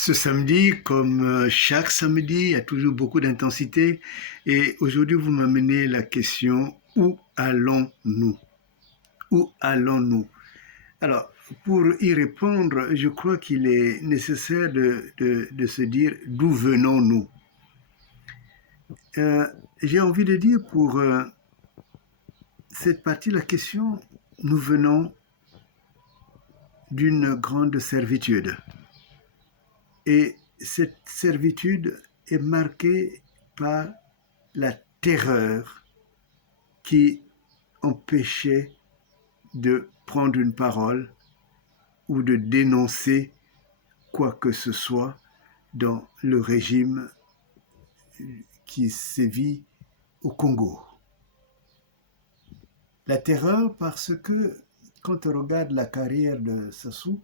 Ce samedi, comme chaque samedi, il y a toujours beaucoup d'intensité. Et aujourd'hui, vous m'amenez la question, où allons-nous? Où allons-nous? Alors, pour y répondre, je crois qu'il est nécessaire de se dire d'où venons-nous. Euh, j'ai envie de dire pour cette partie, la question, nous venons d'une grande servitude. Et cette servitude est marquée par la terreur qui empêchait de prendre une parole ou de dénoncer quoi que ce soit dans le régime qui sévit au Congo. La terreur parce que quand on regarde la carrière de Sassou,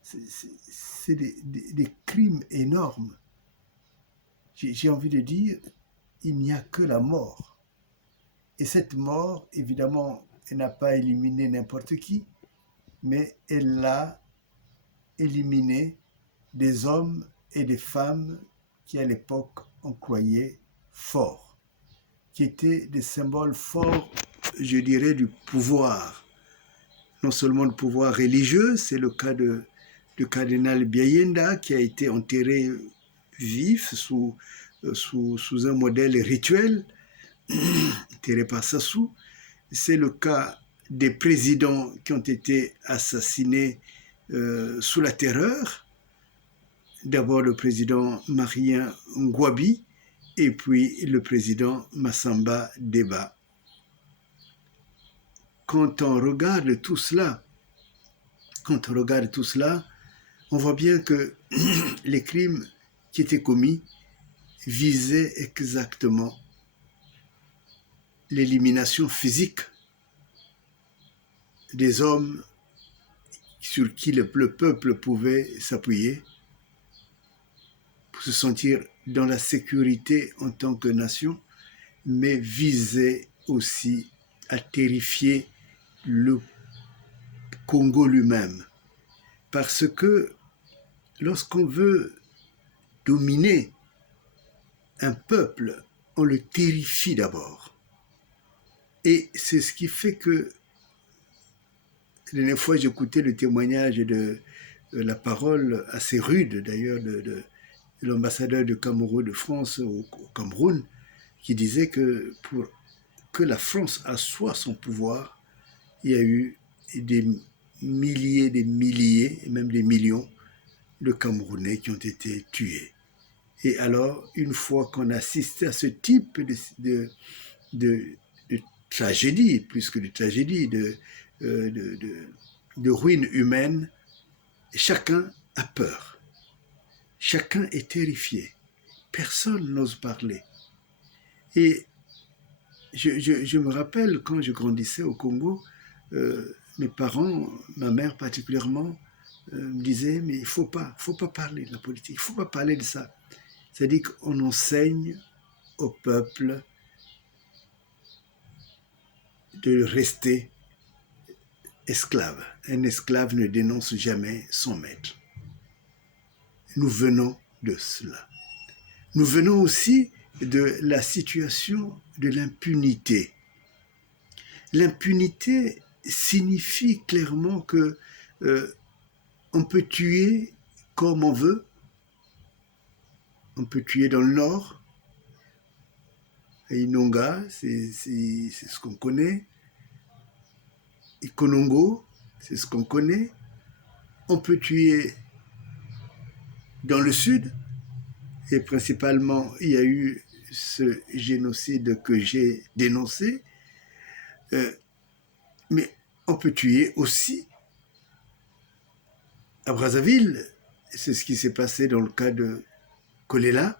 c'est des crimes énormes. J'ai envie de dire, il n'y a que la mort. Et cette mort, évidemment, elle n'a pas éliminé n'importe qui, mais elle a éliminé des hommes et des femmes qui, à l'époque, on croyait forts, qui étaient des symboles forts, je dirais, du pouvoir. Non seulement le pouvoir religieux, c'est le cas du cardinal Biayenda qui a été enterré vif sous un modèle rituel, enterré par Sassou. C'est le cas des présidents qui ont été assassinés sous la terreur. D'abord le président Marien Ngouabi et puis le président Massamba Deba. Quand on regarde tout cela, on voit bien que les crimes qui étaient commis visaient exactement l'élimination physique des hommes sur qui le peuple pouvait s'appuyer pour se sentir dans la sécurité en tant que nation, mais visait aussi à terrifier le Congo lui-même. Parce que lorsqu'on veut dominer un peuple, on le terrifie d'abord. Et c'est ce qui fait que la dernière fois, j'écoutais le témoignage de la parole assez rude, d'ailleurs, de l'ambassadeur de Cameroun, de France au Cameroun, qui disait que pour que la France assoie son pouvoir, il y a eu des milliers, et même des millions de Camerounais qui ont été tués. Et alors, une fois qu'on assiste à ce type de tragédie, plus que de tragédie, de ruines humaines, chacun a peur. Chacun est terrifié. Personne n'ose parler. Et je me rappelle quand je grandissais au Congo, mes parents, ma mère particulièrement, me disaient, mais il ne faut pas parler de la politique, il ne faut pas parler de ça. C'est-à-dire qu'on enseigne au peuple de rester esclave. Un esclave ne dénonce jamais son maître. Nous venons de cela. Nous venons aussi de la situation de l'impunité. L'impunité signifie clairement que on peut tuer comme on veut. On peut tuer dans le nord. À Inonga, c'est ce qu'on connaît. Ikonongo, c'est ce qu'on connaît. On peut tuer dans le sud. Et principalement, il y a eu ce génocide que j'ai dénoncé. Mais on peut tuer aussi à Brazzaville. C'est ce qui s'est passé dans le cas de Kolela.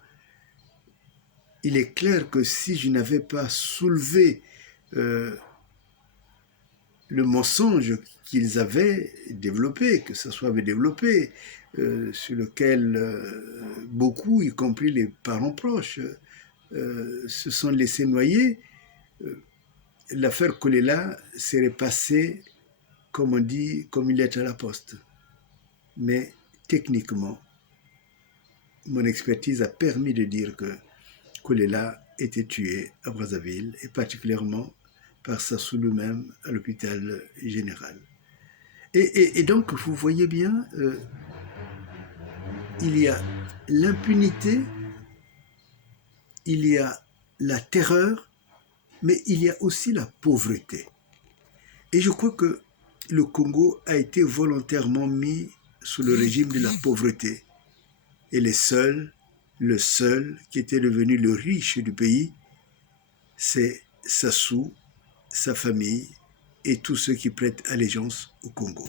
Il est clair que si je n'avais pas soulevé le mensonge qu'ils avaient développé, que ce soit avait développé, sur lequel beaucoup, y compris les parents proches, se sont laissés noyer, l'affaire Kolela serait passée, comme on dit, comme une lettre à la poste. Mais techniquement, mon expertise a permis de dire que Kolela était tué à Brazzaville, et particulièrement par Sassou lui-même à l'hôpital général. Et donc, vous voyez bien, il y a l'impunité, il y a la terreur, mais il y a aussi la pauvreté. Et je crois que le Congo a été volontairement mis sous le régime de la pauvreté. Et le seul qui était devenu le riche du pays, c'est Sassou, sa famille et tous ceux qui prêtent allégeance au Congo.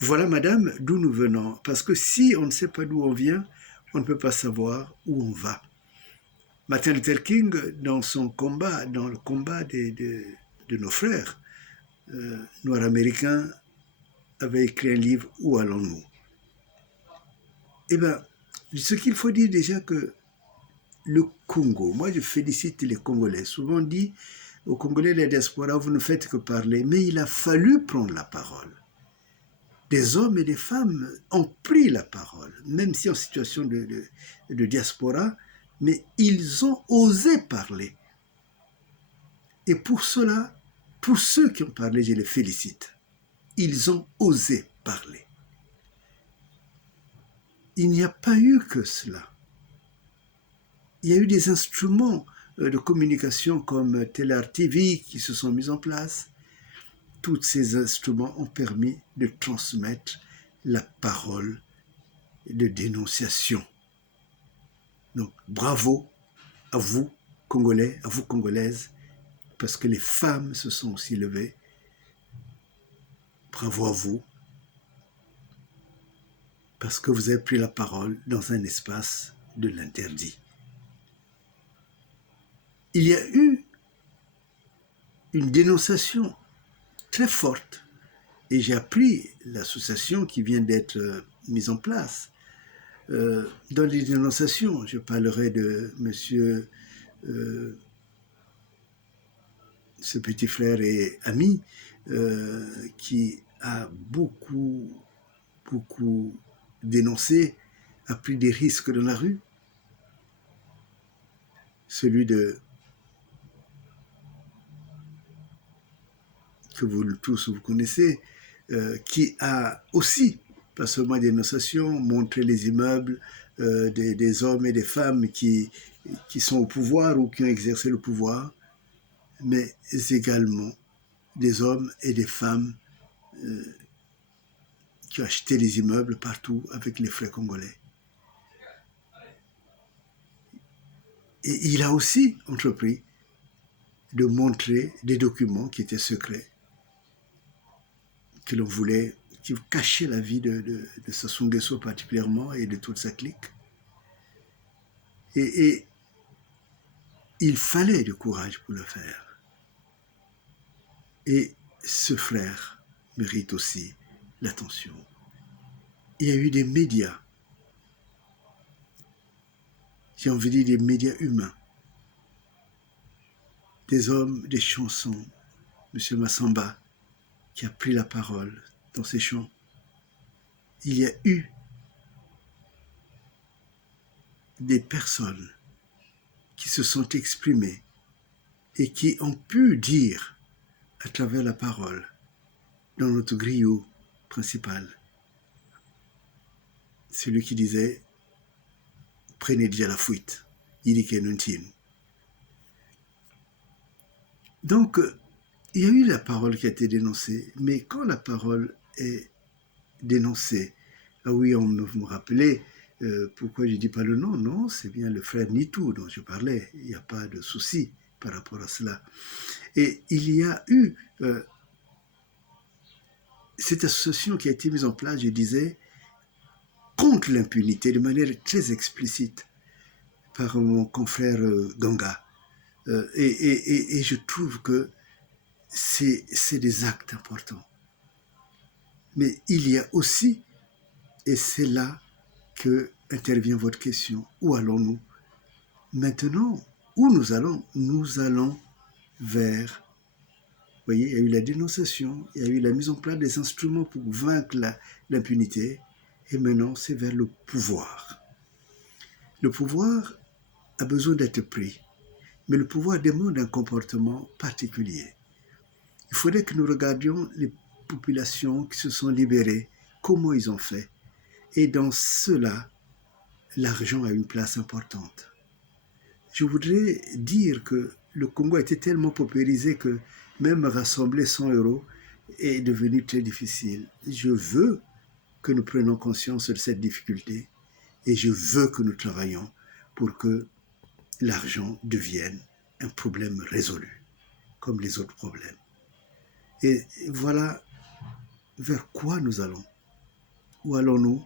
Voilà, madame, d'où nous venons. Parce que si on ne sait pas d'où on vient, on ne peut pas savoir où on va. Martin Luther King, dans son combat, dans le combat de nos frères noirs américains, avait écrit un livre « Où allons-nous » Eh bien, ce qu'il faut dire déjà que le Congo, moi je félicite les Congolais, souvent dit aux Congolais de la diaspora, vous ne faites que parler, mais il a fallu prendre la parole. Des hommes et des femmes ont pris la parole, même si en situation de diaspora, mais ils ont osé parler. Et pour cela, pour ceux qui ont parlé, je les félicite. Ils ont osé parler. Il n'y a pas eu que cela. Il y a eu des instruments de communication comme Telar TV qui se sont mis en place. Tous ces instruments ont permis de transmettre la parole de dénonciation. Donc, bravo à vous, Congolais, à vous, Congolaises, parce que les femmes se sont aussi levées. Bravo à vous, parce que vous avez pris la parole dans un espace de l'interdit. Il y a eu une dénonciation très forte et j'ai appris l'association qui vient d'être mise en place. Dans les dénonciations, je parlerai de monsieur, ce petit frère et ami, qui a beaucoup dénoncé, a pris des risques dans la rue. Celui que vous tous vous connaissez, qui a aussi, pas seulement des dénonciations, montré les immeubles des hommes et des femmes qui sont au pouvoir ou qui ont exercé le pouvoir, mais également des hommes et des femmes qui ont acheté des immeubles partout avec les frères congolais. Et il a aussi entrepris de montrer des documents qui étaient secrets, que l'on voulait, qui cachaient la vie de Sassou Nguesso particulièrement et de toute sa clique. Et il fallait du courage pour le faire. Et ce frère mérite aussi l'attention. Il y a eu des médias, j'ai envie de dire des médias humains, des hommes, des chansons, M. Massamba, qui a pris la parole dans ses chants. Il y a eu des personnes qui se sont exprimées et qui ont pu dire à travers la parole dans notre griot principal, celui qui disait « Prenez déjà la fuite, Yidike Nuntin ». Donc, il y a eu la parole qui a été dénoncée, mais quand la parole est dénoncée, ah oui, vous me rappelez pourquoi je ne dis pas le nom, non, c'est bien le frère Nitou dont je parlais, il n'y a pas de souci par rapport à cela. Et il y a eu cette association qui a été mise en place, je disais, contre l'impunité de manière très explicite par mon confrère Ganga. Et je trouve que c'est des actes importants. Mais il y a aussi, et c'est là que intervient votre question, où allons-nous? Maintenant, où nous allons? Nous allons vers, vous voyez, il y a eu la dénonciation, il y a eu la mise en place des instruments pour vaincre l'impunité, et maintenant c'est vers le pouvoir. Le pouvoir a besoin d'être pris, mais le pouvoir demande un comportement particulier. Il faudrait que nous regardions les populations qui se sont libérées, comment ils ont fait. Et dans cela, l'argent a une place importante. Je voudrais dire que le Congo a été tellement paupérisé que même rassembler 100 euros est devenu très difficile. Je veux que nous prenions conscience de cette difficulté et je veux que nous travaillions pour que l'argent devienne un problème résolu, comme les autres problèmes. Et voilà vers quoi nous allons. Où allons-nous?